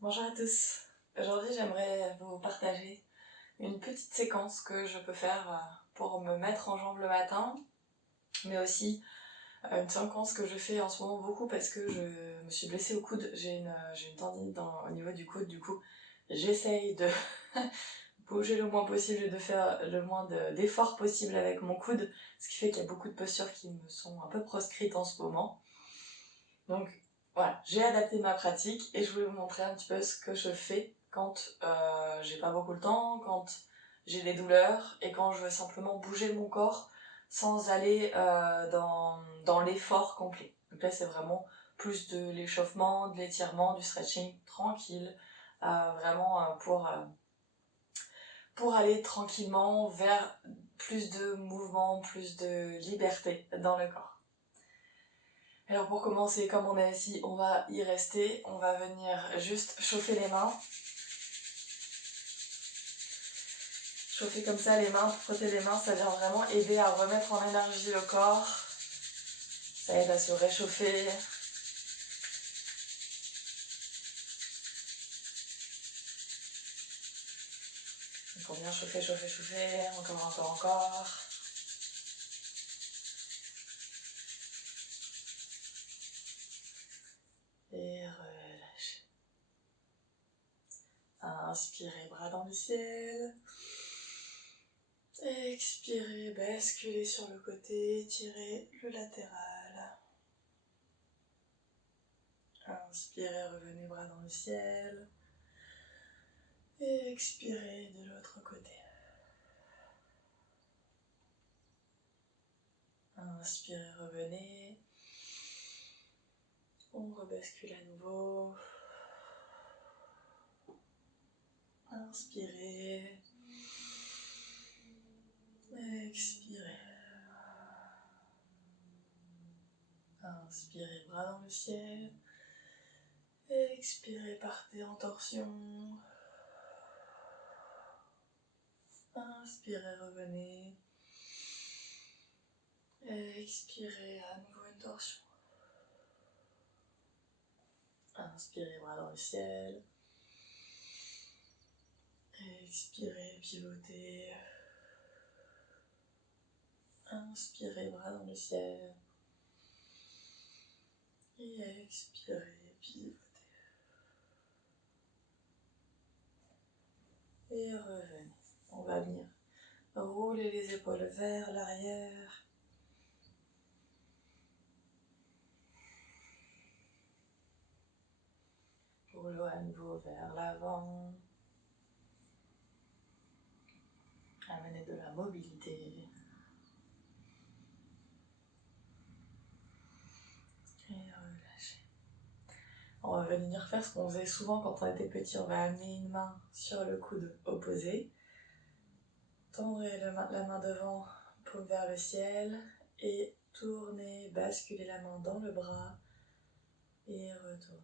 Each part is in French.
Bonjour à tous. Aujourd'hui, j'aimerais vous partager une petite séquence que je peux faire pour me mettre en jambes le matin, mais aussi une séquence que je fais en ce moment beaucoup parce que je me suis blessée au coude. J'ai une tendinite au niveau du coude, du coup, j'essaye de bouger le moins possible et de faire le moins d'efforts possible avec mon coude, ce qui fait qu'il y a beaucoup de postures qui me sont un peu proscrites en ce moment. Donc voilà, j'ai adapté ma pratique et je voulais vous montrer un petit peu ce que je fais quand j'ai pas beaucoup le temps, quand j'ai des douleurs et quand je veux simplement bouger mon corps sans aller dans l'effort complet. Donc là c'est vraiment plus de l'échauffement, de l'étirement, du stretching tranquille, vraiment pour aller tranquillement vers plus de mouvement, plus de liberté dans le corps. Alors pour commencer, comme on est assis, on va y rester. On va venir juste chauffer les mains. Chauffer comme ça les mains, frotter les mains, ça vient vraiment aider à remettre en énergie le corps. Ça aide à se réchauffer. Donc on vient chauffer, chauffer, chauffer, encore. Et relâchez. Inspirez, bras dans le ciel. Expirez, basculez sur le côté, tirez le latéral. Inspirez, revenez bras dans le ciel. Et expirez de l'autre côté. Inspirez, revenez. On rebascule à nouveau. Inspirez. Expirez. Inspirez, bras dans le ciel. Expirez, partez en torsion. Inspirez, revenez. Expirez, à nouveau une torsion. Inspirez, bras dans le ciel. Expirez, pivotez. Inspirez, bras dans le ciel. Et expirez, pivotez. Et revenez. On va venir rouler les épaules vers l'arrière. Rouleau à nouveau vers l'avant. Amenez de la mobilité. Et relâchez. On va venir faire ce qu'on faisait souvent quand on était petit. On va amener une main sur le coude opposé. Tendrez la main devant, paume vers le ciel. Et tournez, basculez la main dans le bras. Et retournez.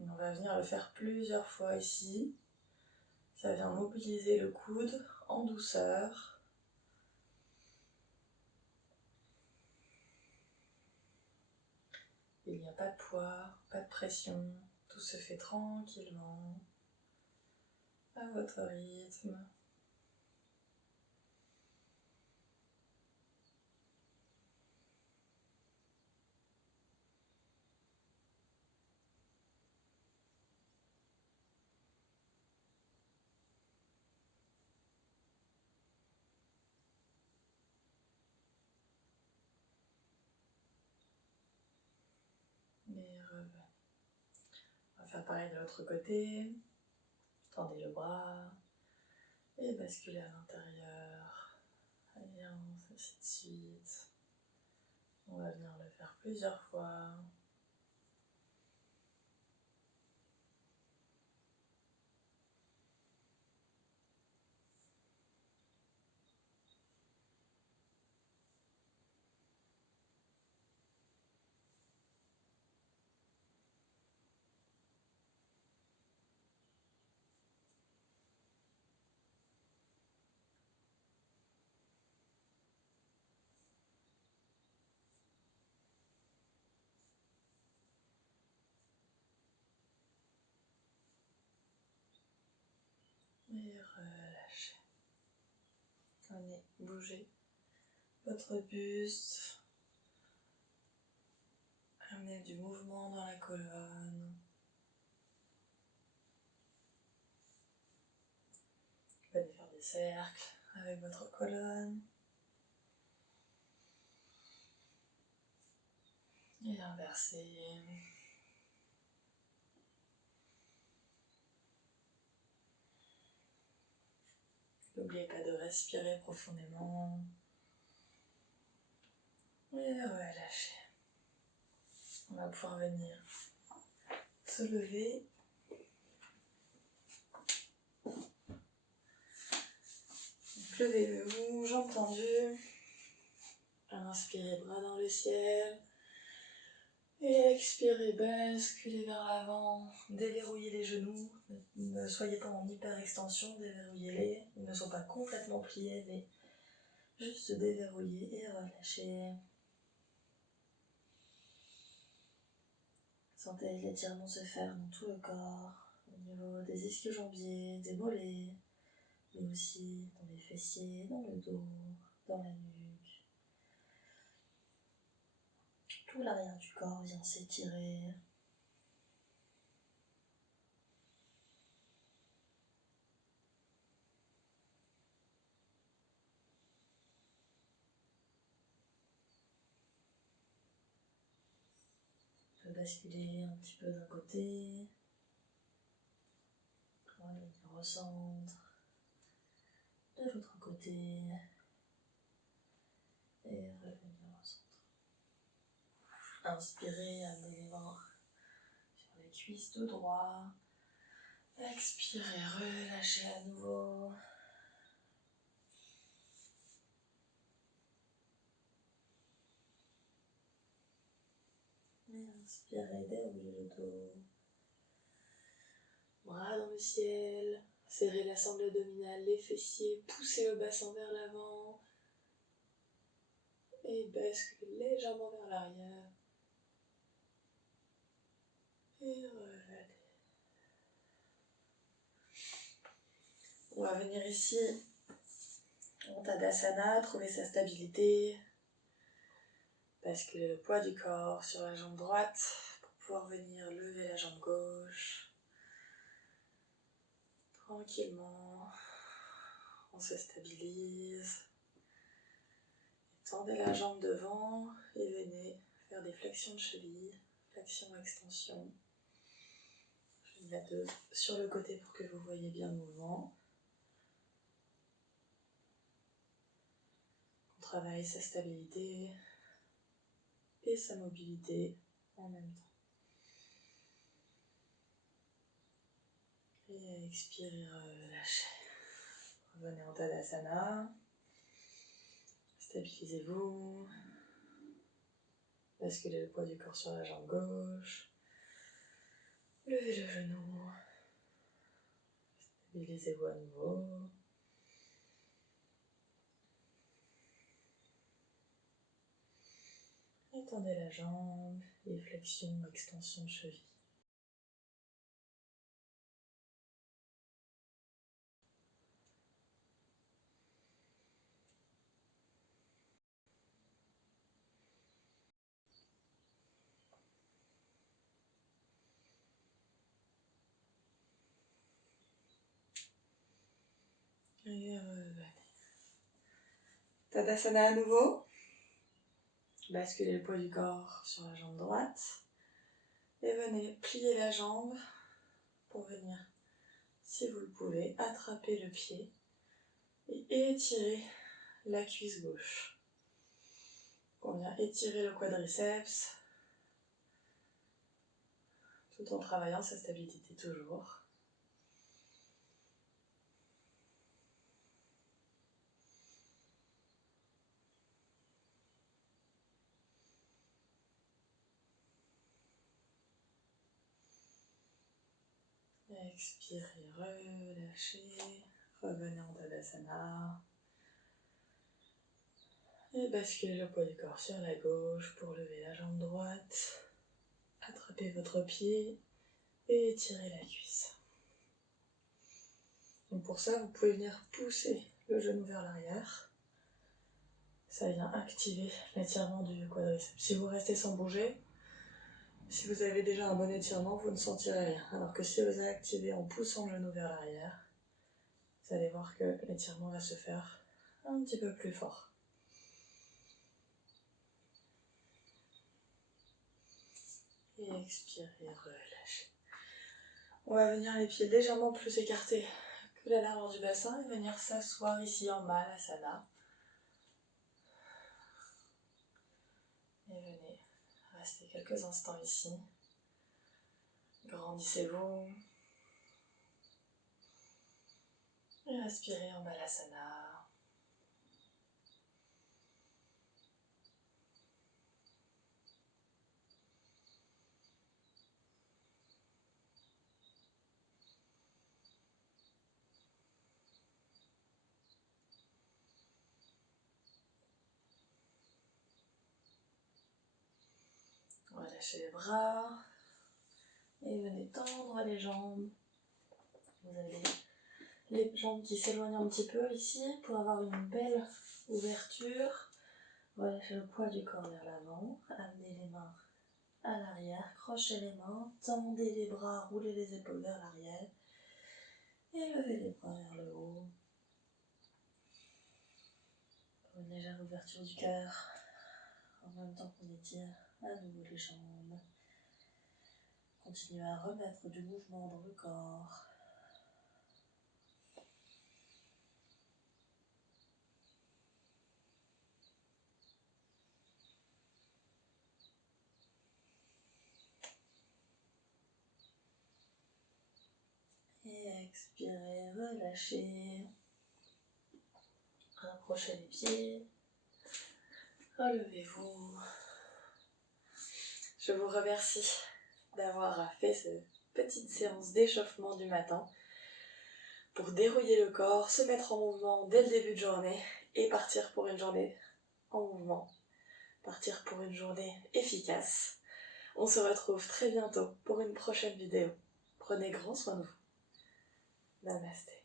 On va venir le faire plusieurs fois ici. Ça vient mobiliser le coude en douceur. Il n'y a pas de poids, pas de pression. Tout se fait tranquillement, à votre rythme. Et revenez. On va faire pareil de l'autre côté. Tendez le bras et basculez à l'intérieur. Alliance, ainsi de suite. On va venir le faire plusieurs fois. Venez bouger votre buste. Amenez du mouvement dans la colonne. Venez faire des cercles avec votre colonne. Et inverser. N'oubliez pas de respirer profondément. Et relâcher. On va pouvoir venir se lever. Levez-vous, jambes tendues. Inspirez, bras dans le ciel. Et expirez, basculez vers l'avant. Déverrouillez les genoux. Ne soyez pas en hyper-extension, déverrouillez-les. Ils ne sont pas complètement pliés, mais juste déverrouillez et relâchez. Sentez l'étirement se faire dans tout le corps, au niveau des ischio-jambiers, des mollets, mais aussi dans les fessiers, dans le dos, dans la nuque. Tout l'arrière du corps vient s'étirer. On peut basculer un petit peu d'un côté, revenir au centre, de l'autre côté, et revenir au centre. Inspirez, amenez les mains sur les cuisses tout droit. Expirez, relâchez à nouveau. Et inspirez, déroulez le dos. Bras dans le ciel. Serrez la sangle abdominale, les fessiers, poussez le bassin vers l'avant. Et basculez légèrement vers l'arrière. Et revenez. On va venir ici en Tadasana, trouver sa stabilité. Basculer le poids du corps sur la jambe droite pour pouvoir venir lever la jambe gauche. Tranquillement, on se stabilise. Tendez la jambe devant et venez faire des flexions de cheville, flexion-extension. Je vais me mettre sur le côté pour que vous voyez bien le mouvement. On travaille sa stabilité et sa mobilité en même temps. Et expirez, relâchez. Revenez en Tadasana. Stabilisez-vous. Basculez le poids du corps sur la jambe gauche. Levez le genou. Stabilisez-vous à nouveau. Étendez la jambe et flexion, extension de cheville. Et revenez. Tadasana à nouveau. Basculez le poids du corps sur la jambe droite. Et venez plier la jambe pour venir, si vous le pouvez, attraper le pied et étirer la cuisse gauche. On vient étirer le quadriceps tout en travaillant sa stabilité toujours. Expirez, relâchez, revenez en Tadasana. Et basculez le poids du corps sur la gauche pour lever la jambe droite. Attrapez votre pied et étirez la cuisse. Donc pour ça, vous pouvez venir pousser le genou vers l'arrière. ça vient activer l'étirement du quadriceps. Si vous restez sans bouger, si vous avez déjà un bon étirement, vous ne sentirez rien. Alors que si vous avez activé en poussant le genou vers l'arrière, vous allez voir que l'étirement va se faire un petit peu plus fort. Et expirez, relâchez. On va venir les pieds légèrement plus écartés que la largeur du bassin et venir s'asseoir ici en Malasana. Et venez rester quelques instants ici. Grandissez-vous. Et respirez en Malasana. Relâchez les bras et venez tendre les jambes. Vous avez les jambes qui s'éloignent un petit peu ici pour avoir une belle ouverture. Relâchez le poids du corps vers l'avant. Amenez les mains à l'arrière. Crochez les mains. Tendez les bras. Roulez les épaules vers l'arrière. Et levez les bras vers le haut. Pour une légère ouverture du cœur. En même temps qu'on étire à nouveau les jambes. Continuez à remettre du mouvement dans le corps. Et expirez, relâchez. Rapprochez les pieds. Relevez-vous. Je vous remercie d'avoir fait cette petite séance d'échauffement du matin pour dérouiller le corps, se mettre en mouvement dès le début de journée et partir pour une journée en mouvement. Partir pour une journée efficace. On se retrouve très bientôt pour une prochaine vidéo. Prenez grand soin de vous. Namasté.